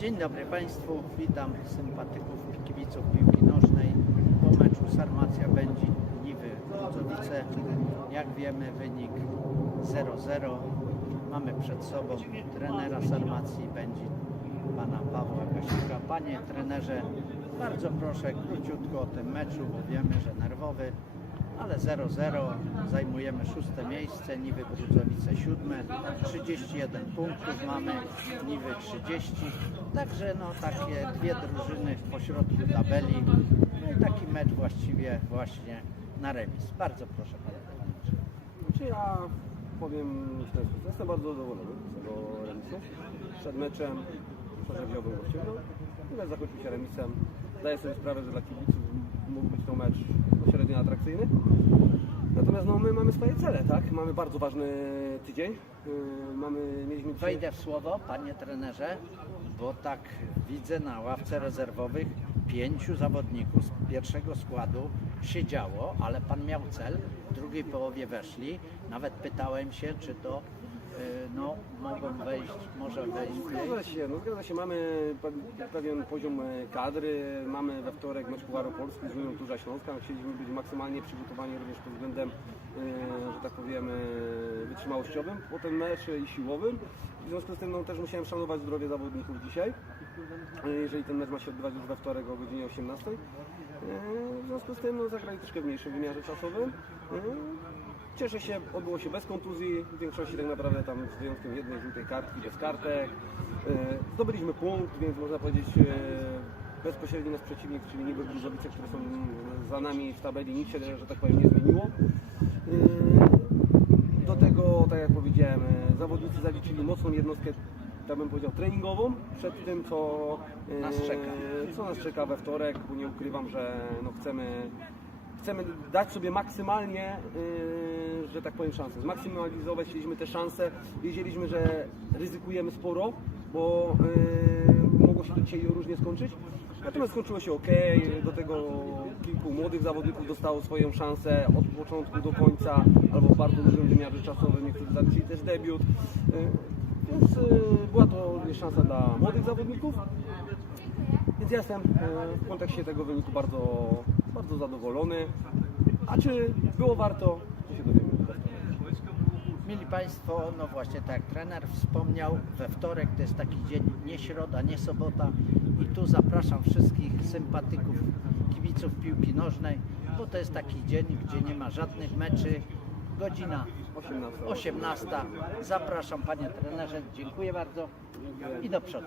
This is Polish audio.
Dzień dobry Państwu, witam sympatyków i kibiców piłki nożnej po meczu Sarmacja Będzi Niwy Brudzowice. Jak wiemy wynik 0-0. Mamy przed sobą trenera Sarmacji Będzi pana Pawła Kasika. Panie trenerze, bardzo proszę króciutko o tym meczu, bo wiemy, że nerwowy, ale 0-0, zajmujemy szóste miejsce, Niwy Brudzowice siódme, 31 punktów mamy, Niwy 30, także no takie dwie drużyny w pośrodku tabeli, no i taki mecz właściwie właśnie na remis. Bardzo proszę Panie. Czy ja powiem w ten sposób. Jestem bardzo zadowolony z tego remisu. Przed meczem szczerze wziąłbym go ściągnął. Mecz zakończył się remisem. Zdaję sobie sprawę, że dla kibiców mógł być to mecz atrakcyjny. Natomiast no, my mamy swoje cele, tak? Mamy bardzo ważny tydzień. Yy, mamy, mieliśmy dzisiaj... Wejdę w słowo, Panie trenerze, bo tak widzę na ławce rezerwowych pięciu zawodników z pierwszego składu siedziało, ale Pan miał cel, w drugiej połowie weszli. Nawet pytałem się, czy to y, no, mogą wejść, może wejść Zgadza mniej. się, no zgadza się. Mamy pe- pewien poziom e, kadry, mamy we wtorek mecz Pucharu Polski z Unią Turza Śląska. Chcieliśmy być maksymalnie przygotowani również pod względem, e, że tak powiem, e, wytrzymałościowym, potem mecz i siłowym. W związku z tym no, też musiałem szanować zdrowie zawodników dzisiaj, e, jeżeli ten mecz ma się odbywać już we wtorek o godzinie 18. E, W związku z tym no, zagrali troszkę w mniejszym wymiarze czasowym. Cieszę się, odbyło się bez kontuzji, w większości tak naprawdę tam z wyjątkiem jednej żółtej kartki, bez kartek. E, Zdobyliśmy punkt, więc można powiedzieć e, bezpośredni nasz przeciwnik, czyli niby Gruzowice, które są za nami w tabeli, nic się, że tak powiem, nie zmieniło. E, Do tego, tak jak powiedziałem, zawodnicy zaliczyli mocną jednostkę, tak bym powiedział, treningową przed tym, co Nas czeka. co nas czeka we wtorek, bo nie ukrywam, że no chcemy, chcemy dać sobie maksymalnie, yy, że tak powiem, szansę. Zmaksymalizować chcieliśmy te szanse. Wiedzieliśmy, że ryzykujemy sporo, bo yy, mogło się to dzisiaj różnie skończyć. Natomiast skończyło się ok. Do tego kilku młodych zawodników dostało swoją szansę od początku do końca, albo w bardzo dużym wymiarze czasowym. Niektórzy zaliczyli też debiut. Yy, Więc yy, była to szansa dla młodych zawodników. Więc ja jestem e, w kontekście tego wyniku bardzo, bardzo zadowolony. A czy było warto, to się dowiemy. Mili Państwo, no właśnie tak jak trener wspomniał, we wtorek to jest taki dzień, nie środa, nie sobota i tu zapraszam wszystkich sympatyków, kibiców piłki nożnej, bo to jest taki dzień, gdzie nie ma żadnych meczy. Godzina 18. 18. Zapraszam Panie trenerze, dziękuję bardzo i do przodu.